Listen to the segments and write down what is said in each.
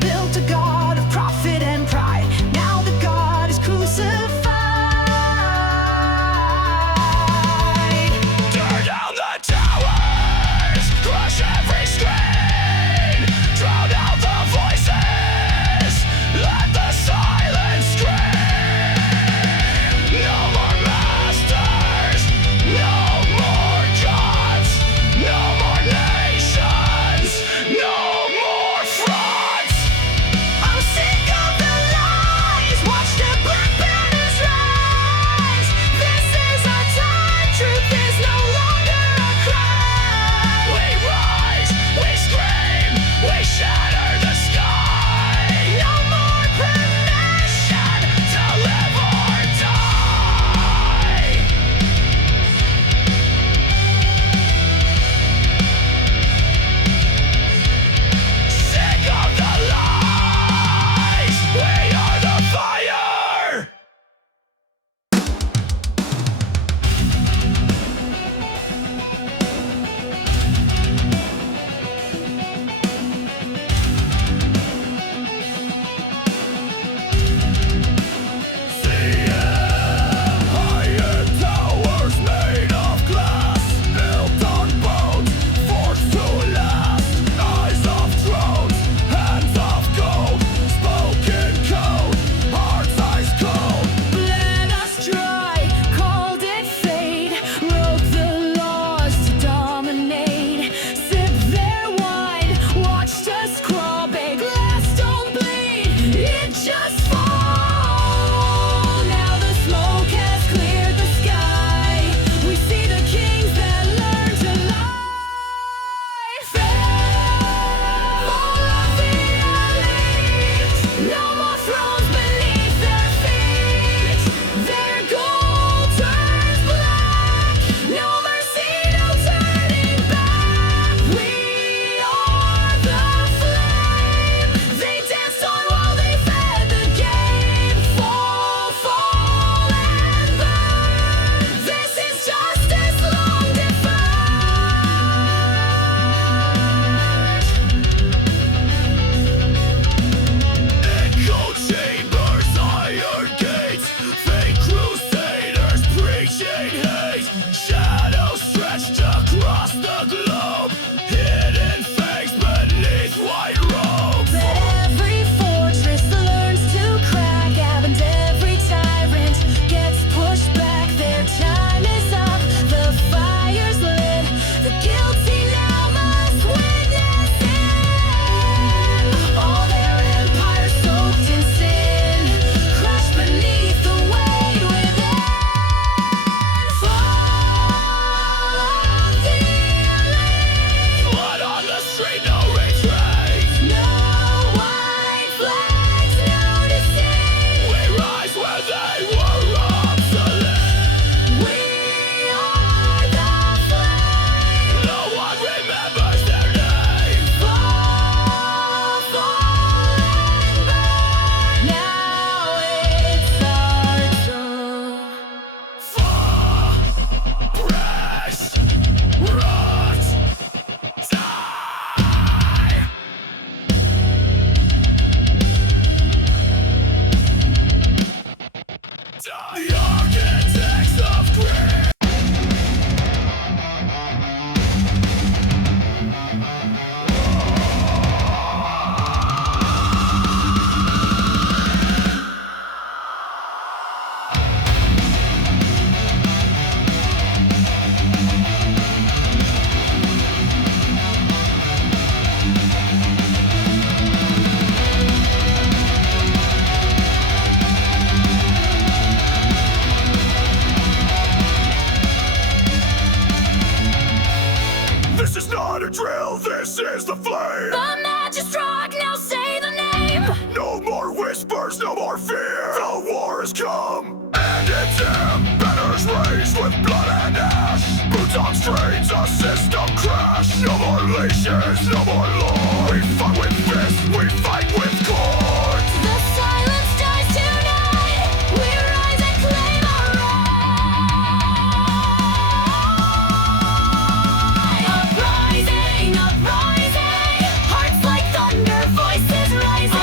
built a god of profit and pride. Now the god is crucified. Tear down the towers, crush every screen, drown out the voices, let the silence scream. No more masters, no more gods, no more nations, no more fronts. I'm sick of the lies. Watch the black banners rise. This is our time. Truth is no longer a crime. We rise, we scream, we shatter the sky. No more permission To live or die. Sick of the lies. We are the fire. High-end towers made of glass, built on bones, forged to last. Eyes of drones, hands of gold, spoken code, hearts ice cold. bled us dry, called it fate, wrote the laws to dominate. Sip their wine, watched us crawl, big glass don't bleed, it just fall. Now the smoke has cleared the sky. We see the kings that learn to lie. Fall of the elite, no more thrones beneath their feet. Their gold turns black, no mercy, no turning back. We are the flame. They danced on while they fed the game. Fall, fall and burn. This is justice long deferred. Echo chambers, iron gates, fake crusaders preaching hate. Shadows stretched across the globe, hidden fangs beneath white robes. But every fortress learns to crack, and every tyrant gets pushed back. Their time is up, the fire's lit. The guilty now must witness it. All their empires soaked in sin, crushed beneath the weight within. Fall of the elite. Blood on the street, no retreat. No white flags, no deceit. We rise where they were obsolete. We are the flame. No one remembers their name. Fall, fall and burn. Now it's our turn. Press, rot, die. The architects of greed. This is not a drill, this is the flame. The match is struck, now say the name. No more whispers, no more fear. The war has come, and it's him. Banners raised with blood and ash. Boots on streets, a system crash. No more leashes, no more law. We fight with fists, we fight with cords. The silence dies tonight. We rise and claim our right. Uprising, uprising. Hearts like thunder, voices rise.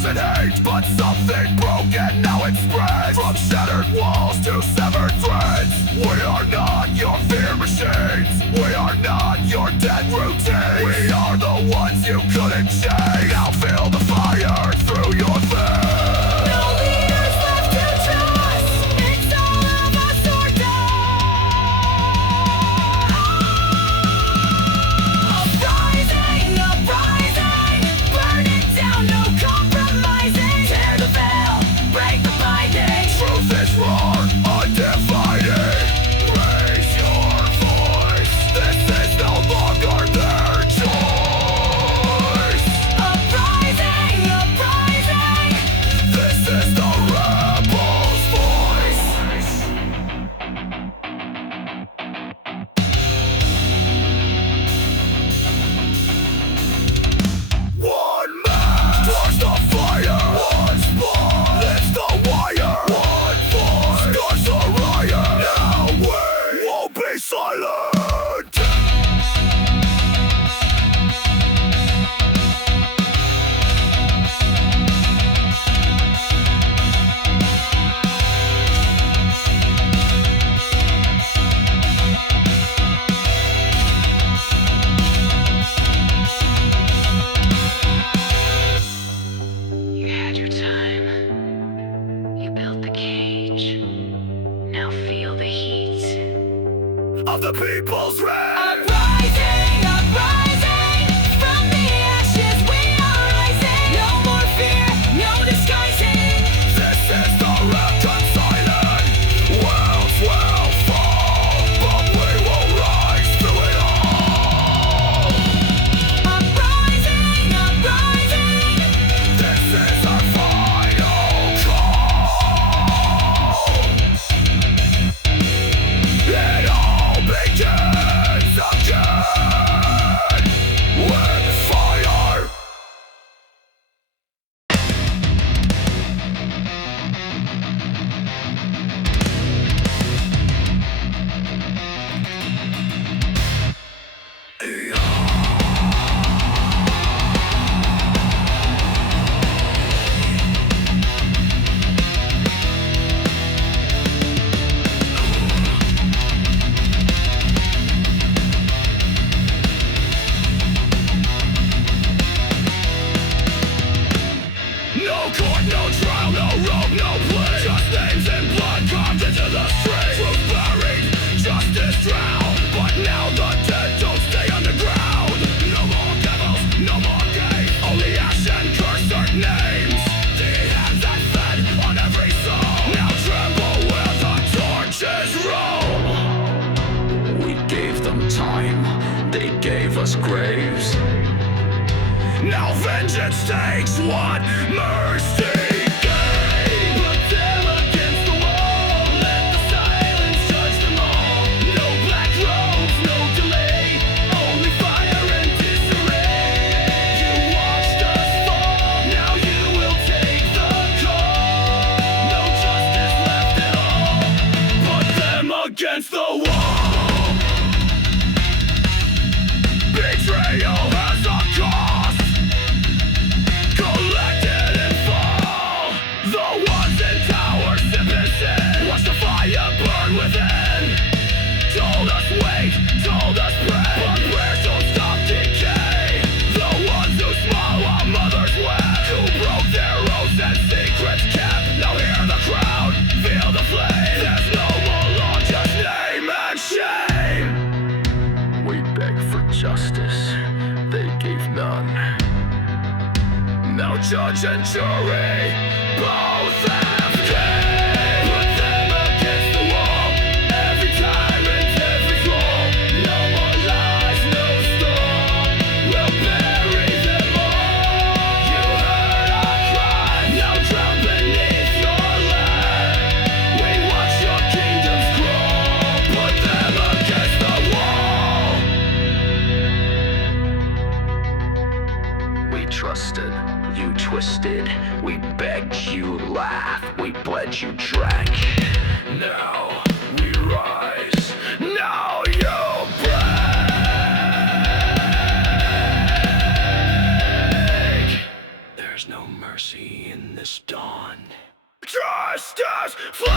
Tears and hate, but something broken, now it spreads. From shattered walls to severed threads. We are not your fear machines. We are not your dead routines. We are the ones you couldn't change. Now feel the fire through your veins. No leaders left to trust. It's all of us or die. Uprising, uprising. Burn it down, no compromising. Tear the veil, break the binding. Truth is raw, undivided. Raise your voice. This is no longer their choice. Uprising, uprising. This is the rebel's voice. One man starts the fire. One spark lifts the wire. One voice starts the riot. Now we won't be silent. You had your time. You built the cage. Now feel the heat. Of the people's rage. Uprising, uprising. From the ashes we are rising. No more fear, no disguising. This is the reconciling. Worlds will fall, but we will rise through it all. Uprising, uprising. This is our final call. It all begins again with fire. No court, no trial, no rope, no plea. Just names and blood carved into the street. Truth buried, justice drowned. But now the dead don't stay underground. No more devils, no more games. Only ash and cursed names. The hands that fed on every soul now tremble where the torches roll. We gave them time, they gave us graves. Now vengeance takes what mercy gave. Put them against the wall, let the silence judge them all. No black robes, no delay, only fire and disarray. You watched us fall, now you will take the call. No justice left at all, put them against the wall. Betrayal has a cost. Collected and fall. The ones in power sip and sin. Watch the fire burn within. Told us wait, told us pray, but prayers don't stop decay. The ones who smile while mothers wept, who broke their oaths and secrets kept. Now hear the crowd, feel the flame. There's no more law, just name and shame. We beg for justice, they gave none. Now judge and jury both have came. Put them against the wall, every time and every flaw. No more lies, no storm, we'll bury them all. You heard our cry, now drown beneath your land. We watch your kingdoms crawl, put them against the wall. We trusted, you twisted, we begged, you laughed, we bled, you drank. Now we rise, now you break. There's no mercy. me in this dawn. Just as flown,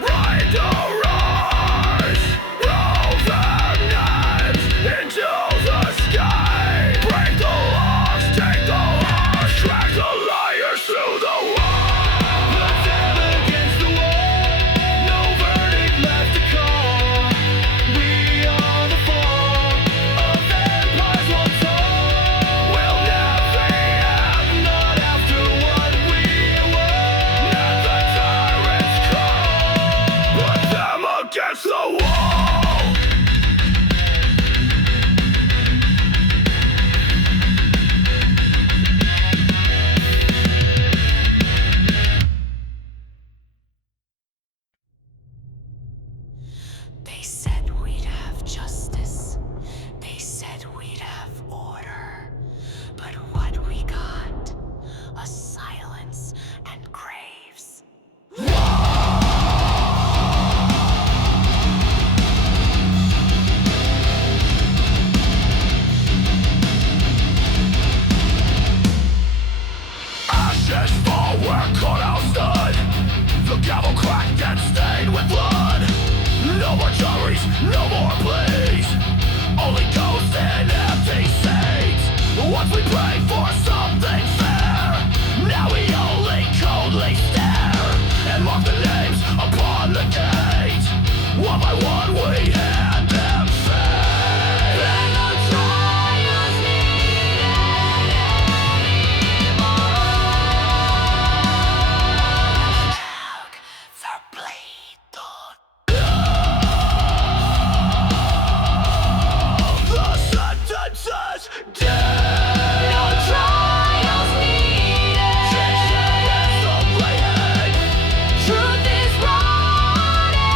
right to rise, roll the knives into the sky. Break the locks, take the loss, track the liars through the wall. Put them against the wall, no verdict left to call. We are the fall of empires once told. We'll never have, not after what we were. Let the tyrants call, put them against the wall. They said we'd have justice. They said we'd have order. But what we got? A silence and graves. Ashes fall where courthouse stood. The gavel cracked and stained with blood. No more juries, no more pleas. Only ghosts and empty seats. Once we prayed for something fair, now we only coldly stare and mark the names upon the gate. One by one we hand them fate. And no trials needed anymore. Tag verbleed. The sentences dead. No trials needed. The bleeding. Truth is rotting.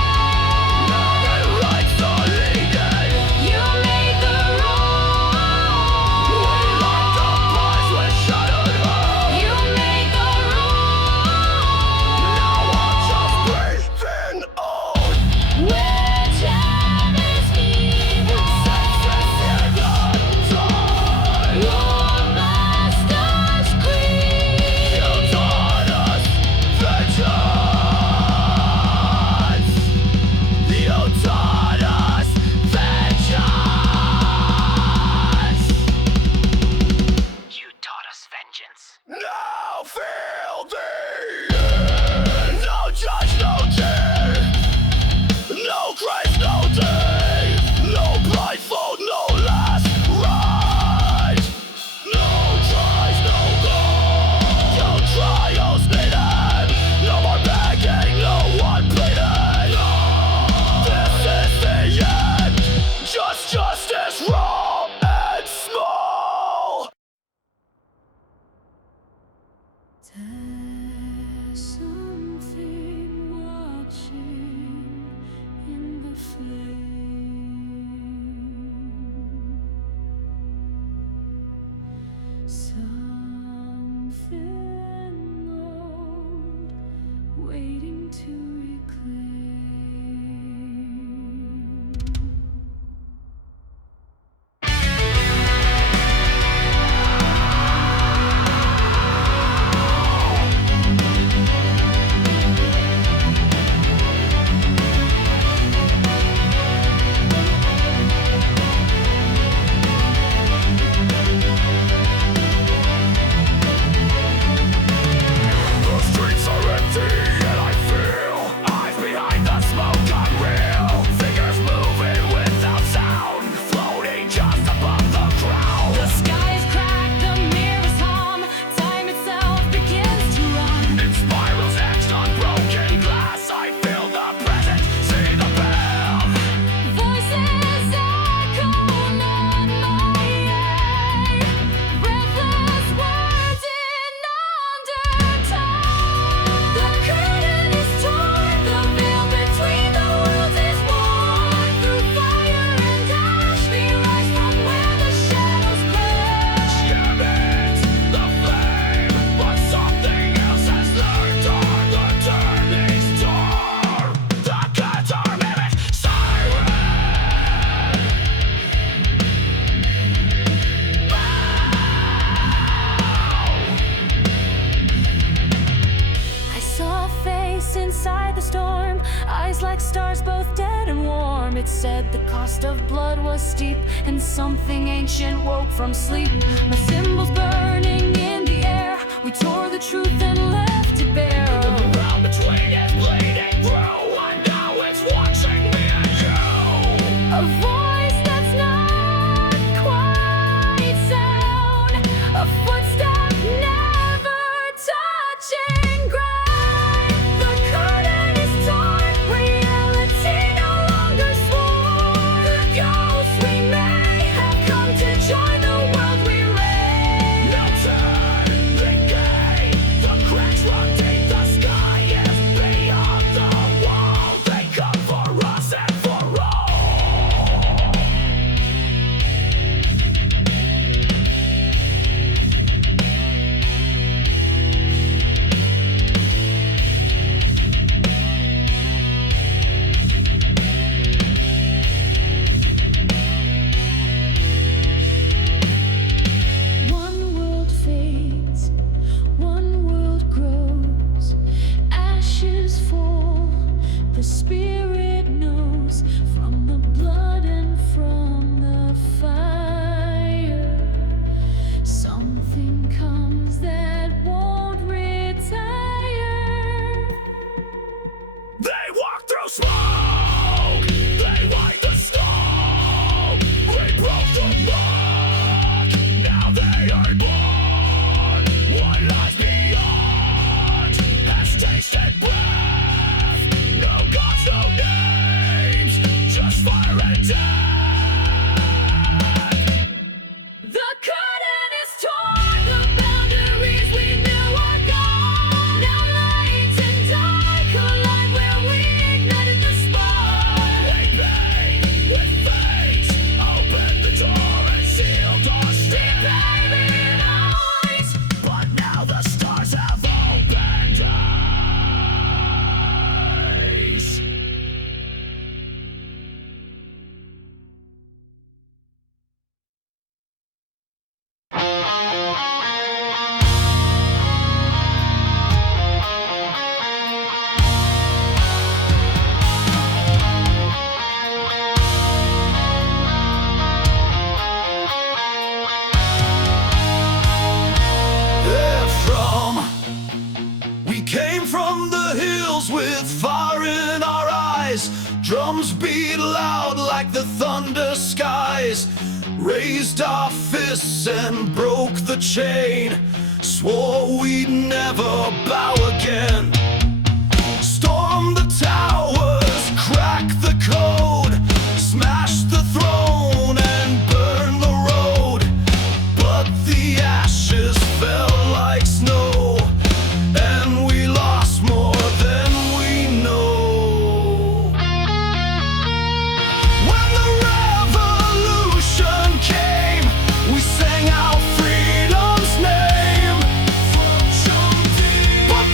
And rights are leading. You made the We rules. like the pies with shattered hope. You made the rules. Now I'm just breathing out. Whichever is evil. Your master's greed. You taught us vengeance. You taught us vengeance. You taught us vengeance. Now feel the end. No judge, no tear. No grace, no day. No blindfold, no last ride. No tries, no goal. No trials needed. No more begging, no one pleading. This is the end. Just justice, raw and small. There's something watching in the flame. Something old waiting to reclaim. inside the storm, eyes like stars both dead and warm. It said the cost of blood was steep, and something ancient woke from sleep. My symbols burning in the air, we tore the truth and left it bare. The ground between is bleeding through, and now it's watching me and you. A voice that's not quite sound, a footstep never touching ground. The curtain is torn, reality no longer sworn. The ghosts we may have come to join the world we reign. Melted, decay, the cracks run deep, the sky is beyond the wall. They come for us and for all. One world fades, one world grows, ashes fall, the spirit knows, from the blood and from the fire. Something comes that won't retire. They walk through smoke, they light the stone. We broke the lock, now they are born. What lies beyond has tasted breath. No gods, no names, just fire and death. The curtain is torn, the boundaries we knew are gone. Now light and dark collide where we ignited the spark. We paid with fate, opened the door and sealed our steam. Baby in eyes, But now the stars have opened eyes. We came from the hills with fire in our eyes. Drums beat loud like the thunder skies. Raised our fists and broke the chain. Swore we'd never bow again. Storm the towers, crack the code, smash the throne and burn the road. But the ashes fell like snow, and we lost more than we know. When the revolution came, we sang out freedom's name. But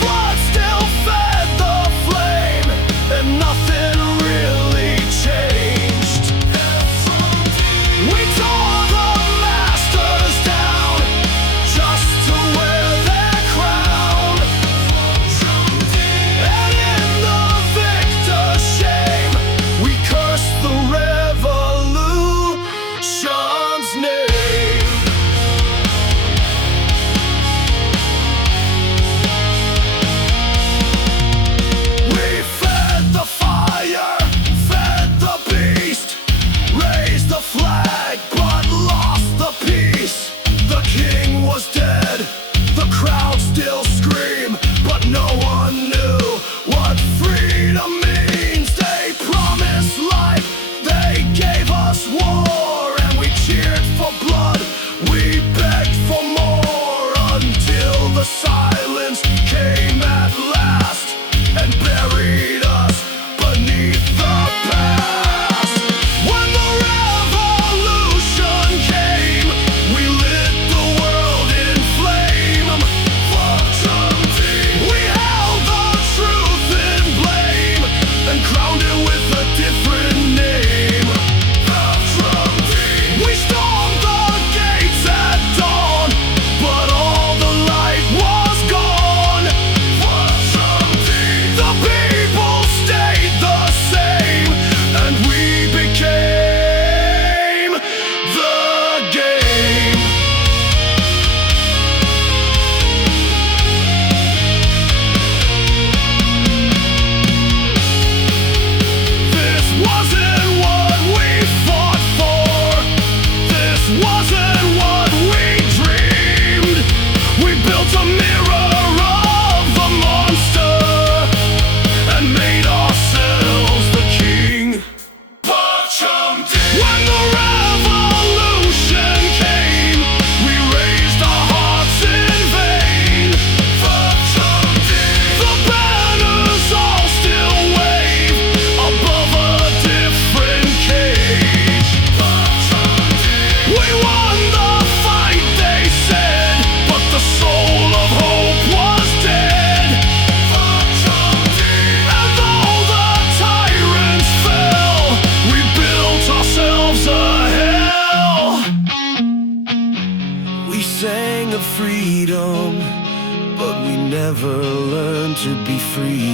never learn to be free.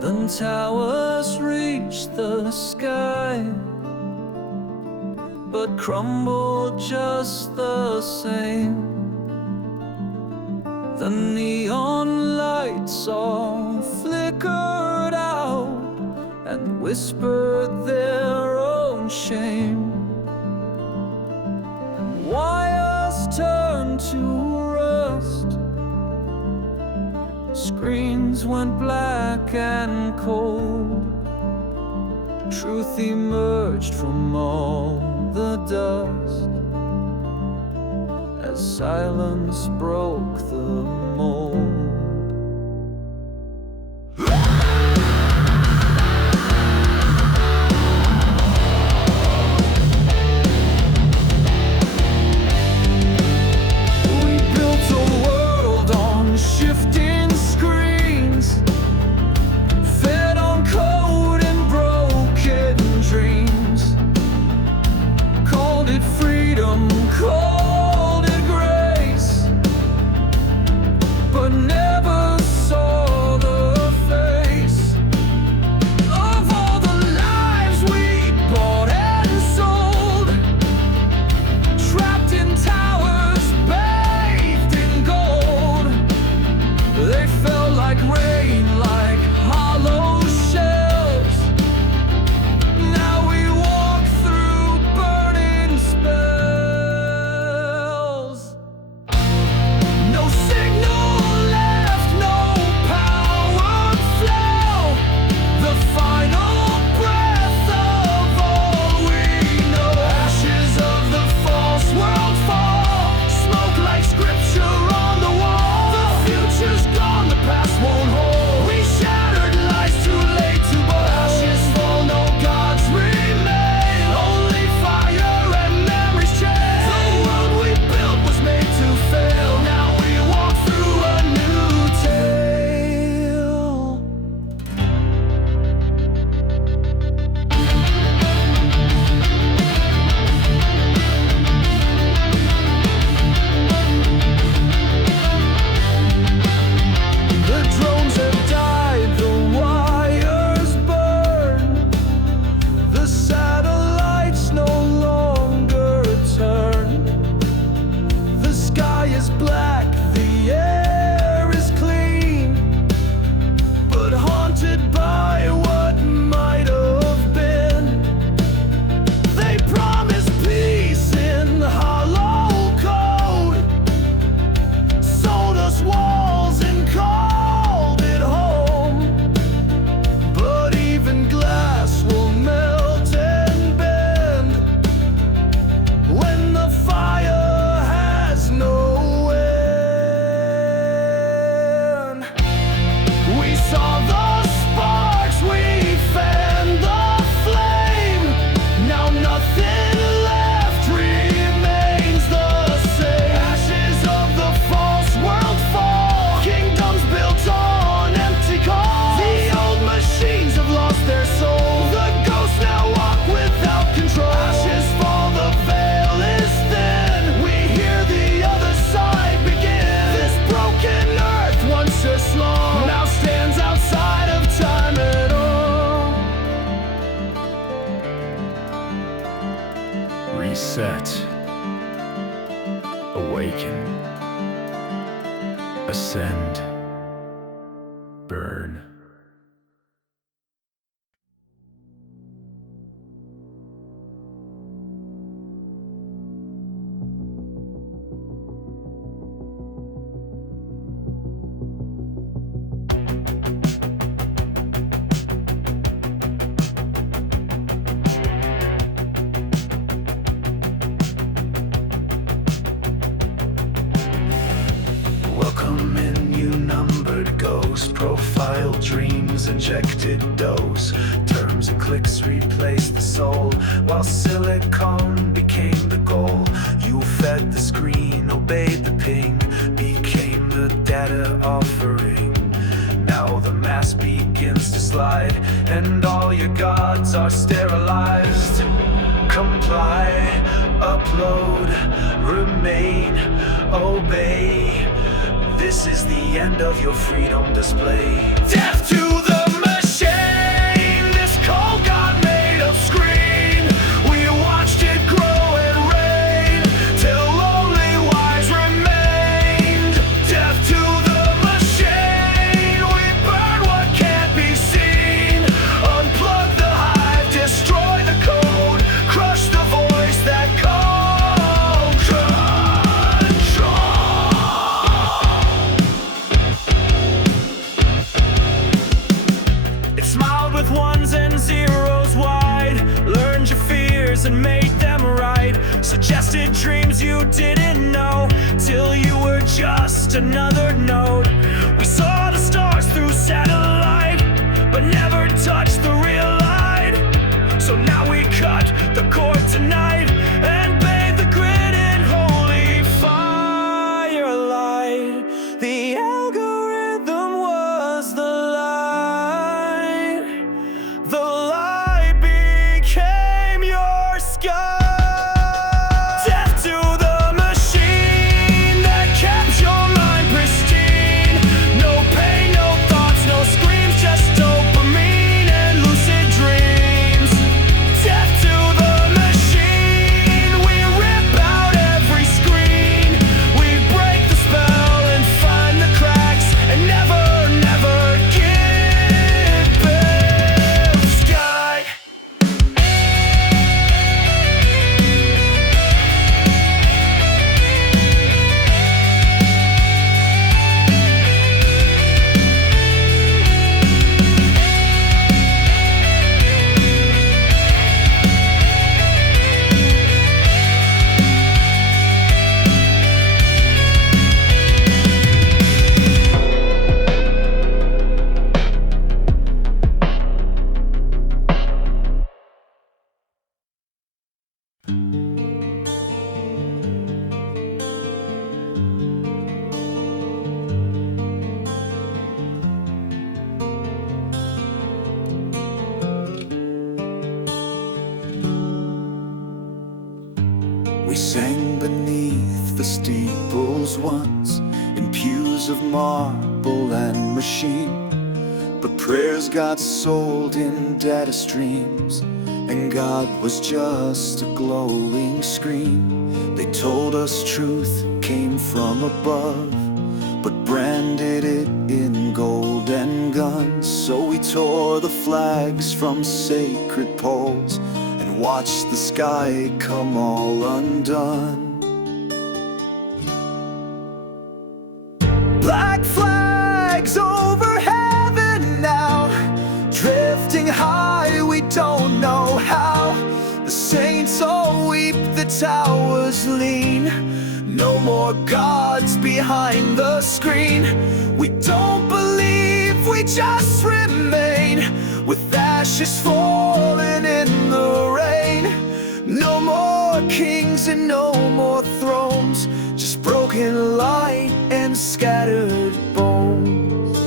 The towers reach the sky, but crumbled just the same. The neon lights all flickered out and whispered their own shame. Wires turned to rust, screens went black and cold. Truth emerged from all the dust as silence broke the mold. Reset, awaken, ascend, burn. Profile dreams, injected dose. Terms and clicks replace the soul, while silicon became the goal. obeyed the ping, became the data offering. Now the mass begins to slide, and all your gods are sterilized. Comply, upload, remain, obey. This is the end of your freedom display. Death to the machine, this cold god made of screen. We watched it grow and reign, till only wise remained. Death to the machine, we burn what can't be seen. Unplug the hive, destroy the code, crush the voice that called control. It smiled with ones and zeros wide, learned your fears and made them right. Suggested dreams you didn't know, till you were just another node. We saw the stars through satellite, but never touched the real light. So now we cut the cord tonight, and bathe the grid in holy firelight. The algorithm was the light. The light became your sky. Death to the machine that kept your mind pristine. No pain, no thoughts, no screams, just dopamine and lucid dreams. Death to the machine, we rip out every screen. We break the spell and find the cracks, and never, never give back the sky. We sang beneath the steeples once, in pews of marble and machine. But prayers got sold in data streams, and God was just a glowing screen. They told us truth came from above, but branded it in gold and guns. So we tore the flags from sacred poles, and watched the sky come all undone. Black flags over heaven now, drifting high, we don't know how. The saints all weep, the towers lean. No more gods behind the screen. We don't believe, we just remain, with ashes falling in the rain. No more kings and no more thrones, just broken light and scattered bones.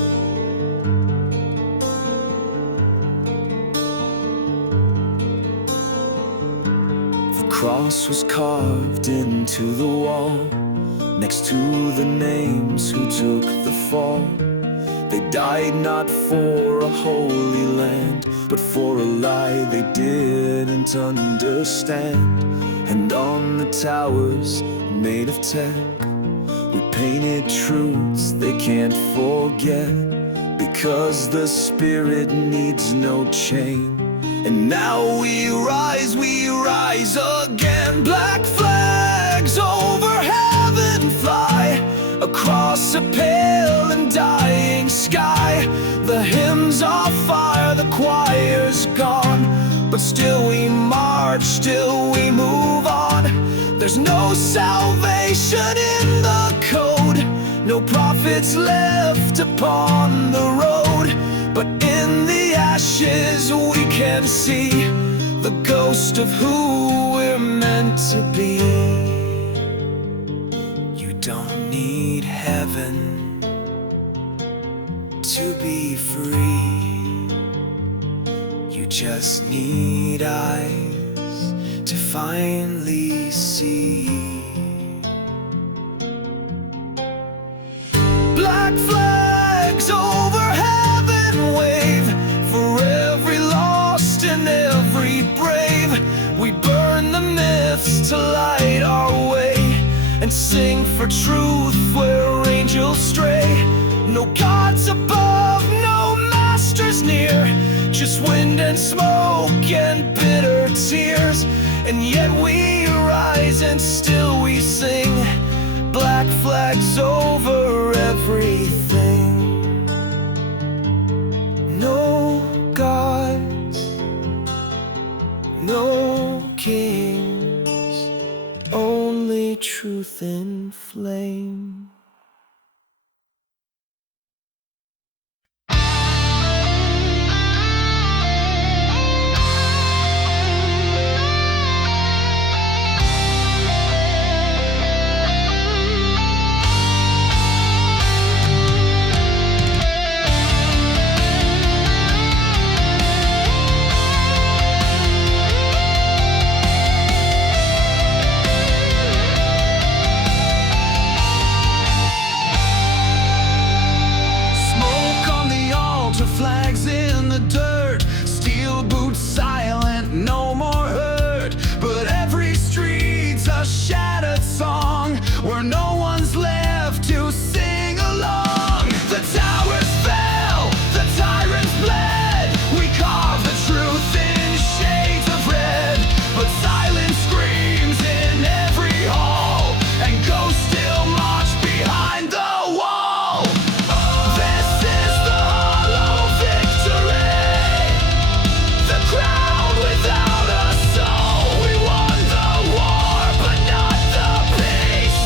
The cross was carved into the wall, next to the names who took the fall. They died not for a holy land, but for a lie they didn't understand. And on the towers made of tech, we painted truths they can't forget, because the spirit needs no chain. And now we rise again. Black flags over heaven fly, across a pale and dying sky. The hymns are fire, the choir's gone, but still we march, still we move on. There's no salvation in the code, no prophets left upon the road. But in the ashes we can see the ghost of who we're meant to be. You heaven to be free. You just need eyes to finally see. Black flags over heaven wave for every lost and every brave. We burn the myths to light our way and sing for truth where angels stray. No gods above, no masters near, just wind and smoke and bitter tears. And yet we rise and still we sing. Black flags over everything. No gods, no kings, only truth in flame. Flags in the dirt, steel boots silent, no more hurt. But every street's a shattered song where no one's left to sing along. The towers fell, the tyrants bled. We carve the truth in shades of red, but silence screams in every hall, and ghosts still march behind the wall. This is the crowd without a soul. We won the war, but not the peace.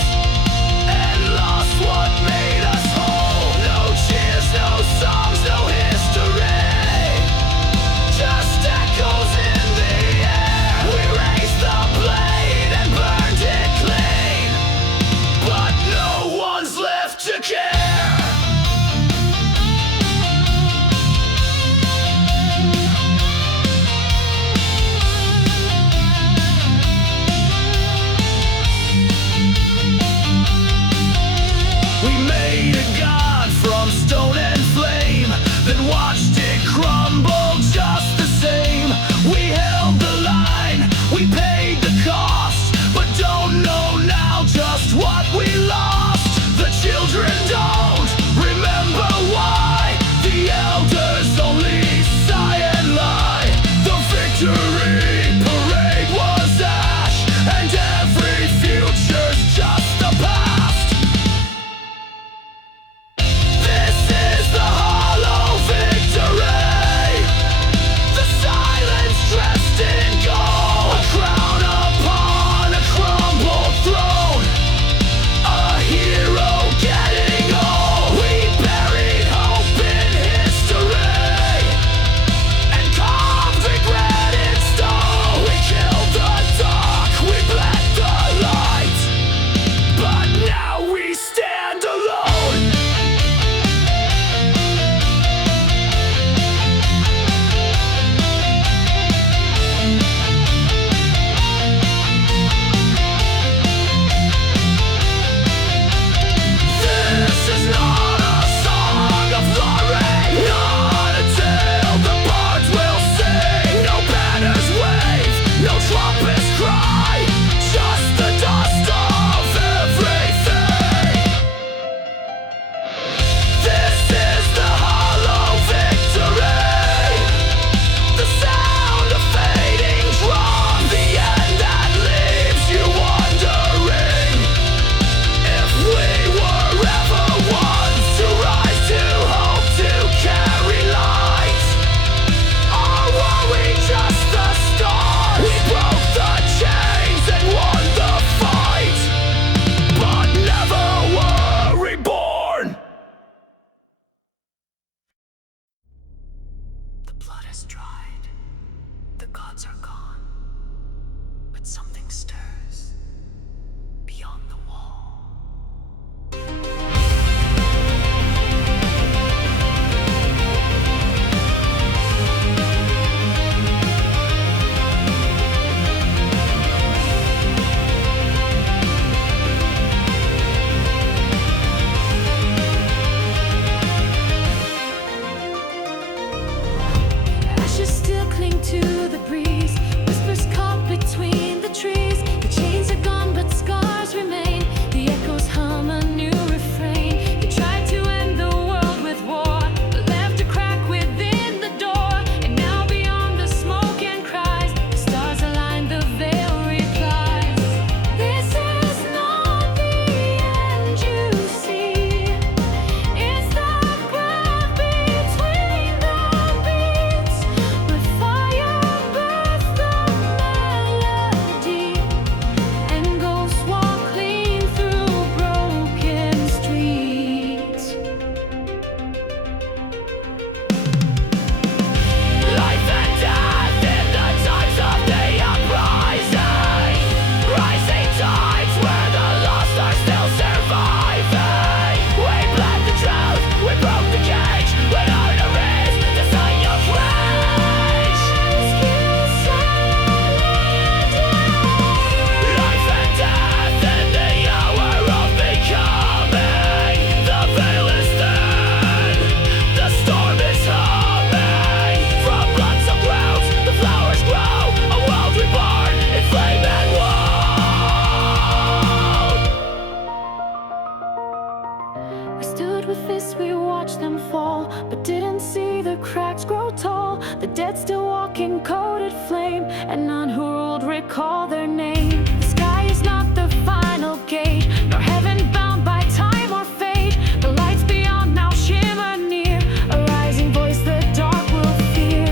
surface we watched them fall, but didn't see the cracks grow tall. The dead still walk in coated flame, and none who ruled recall their name. The sky is not the final gate, nor heaven bound by time or fate. The lights beyond now shimmer near, a rising voice the dark will fear.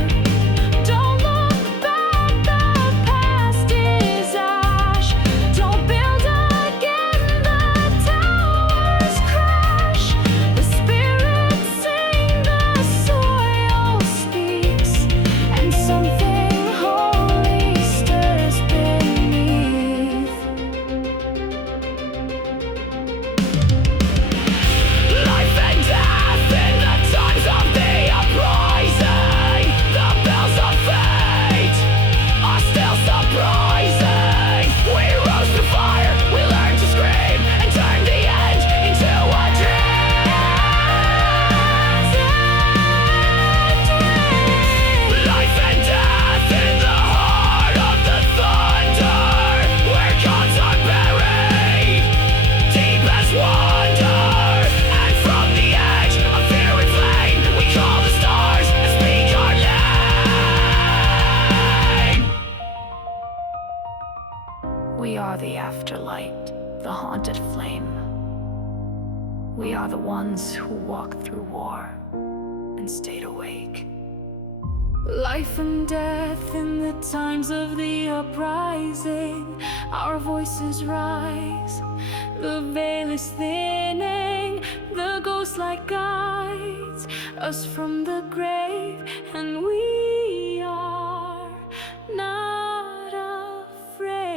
Don't look back, the past is ash. Don't build again, the towers crash. The spirits sing, the soil speaks, and something holy stirs beneath. Life and death in the times of the uprising. The bells of fate are still surprising. We rose to fire, we learned to scream, and turned the end into a dream. Life and death in the heart of the thunder, where gods are buried deep as wonder. And from the edge of fear and flame, we call the stars and speak our name. We are the afterlight, the haunted flame. We are the ones who walked through war and stayed awake. Life and death in the times of the uprising, our voices rise. The veil is thinning, the ghost light guides us from the grave, and we are not afraid.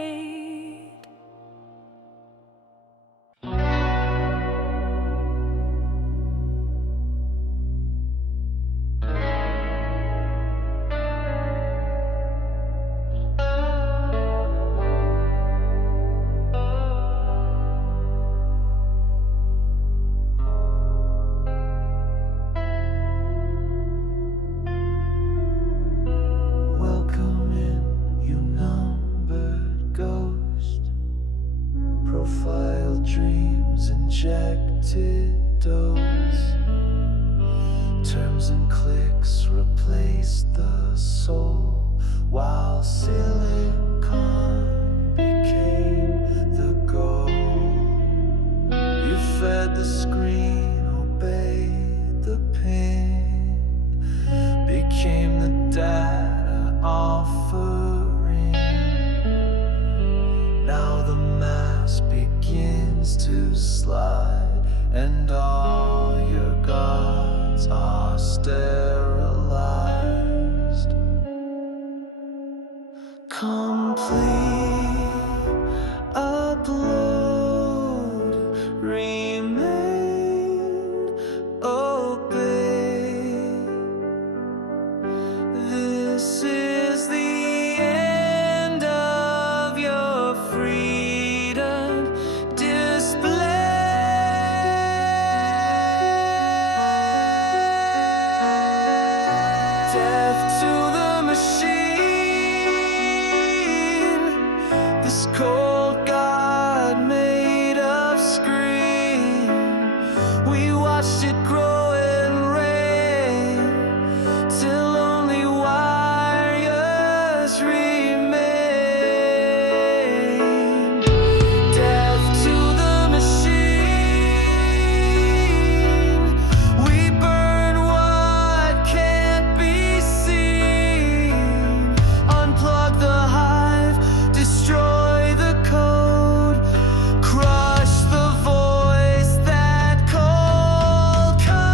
Welcome in, you numbered ghost. Profile dreams, injected dose. Terms and clicks replace the soul, while silicon became the goal. You fed the screen, obeyed the ping, became the data offering. Now the mass begins to slide, and all your gods are sterilized. Complete upload, remain, obey. This is the end of your freedom display. Death to the machine, this cold god made of screen. We watched it grow and reign, till only wires remain. Death to the machine, we burn what can't be seen. Unplug the hive, destroy the code, crush the voice that cold cut.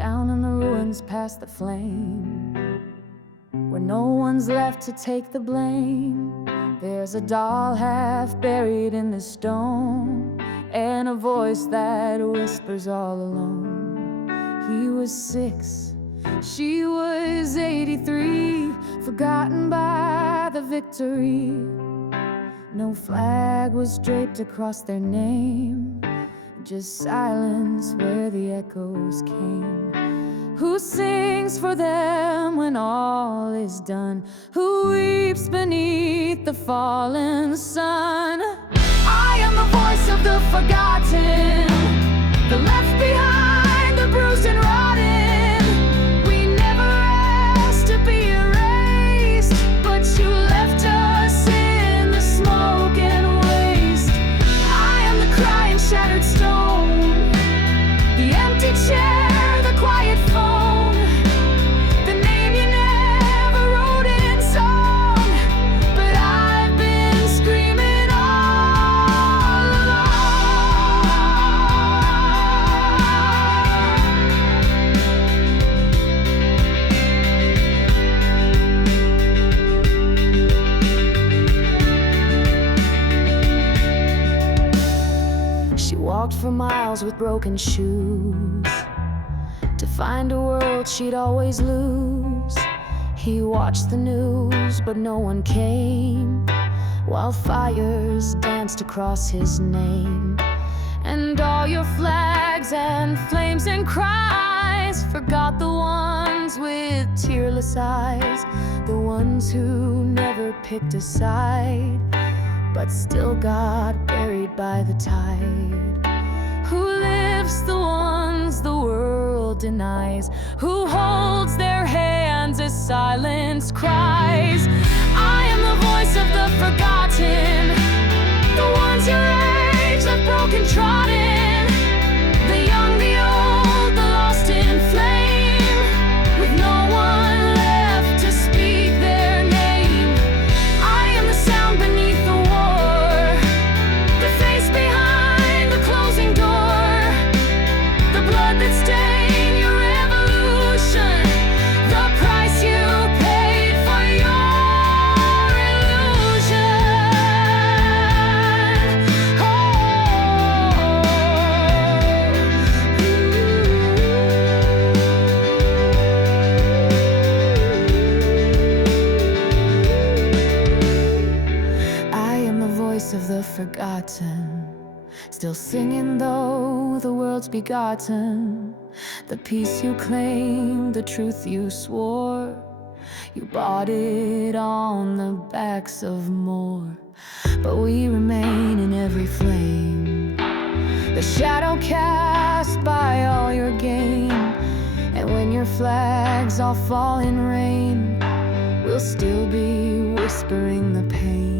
down in the ruins past the flame, where no one's left to take the blame. There's a doll half buried in the stone, and a voice that whispers all alone. He was 6, she was 83, forgotten by the victory. No flag was draped across their name, just silence where the echoes came. Who sings for them when all is done? Who weeps beneath the fallen sun? I am the voice of the forgotten, the left behind, the bruised and rotten. We never asked to be erased, but you left us in the smoke and waste. I am the crying shattered stone, the empty chair, the quiet phone, the name you never wrote in song, but I've been screaming all along. She walked for miles with broken shoes to find a world she'd always lose. He watched the news, but no one came, while fires danced across his name. And all your flags and flames and cries forgot the ones with tearless eyes, the ones who never picked a side, but still got buried by the tide. Who lifts the ones the world denies? Who holds their hands as silence cries? I am the voice of the forgotten, the ones your age left broken trodden, the young, the old, the lost in flame, with no one left to speak their name. I am the sound beneath the war, the face behind the closing door, the blood that stained your revolution, the price you paid for your illusion. I am the voice of the forgotten, still singing though the world's begotten. The peace you claimed, the truth you swore, you bought it on the backs of more. But we remain in every flame, the shadow cast by all your gain. And when your flags all fall in rain, we'll still be whispering the pain.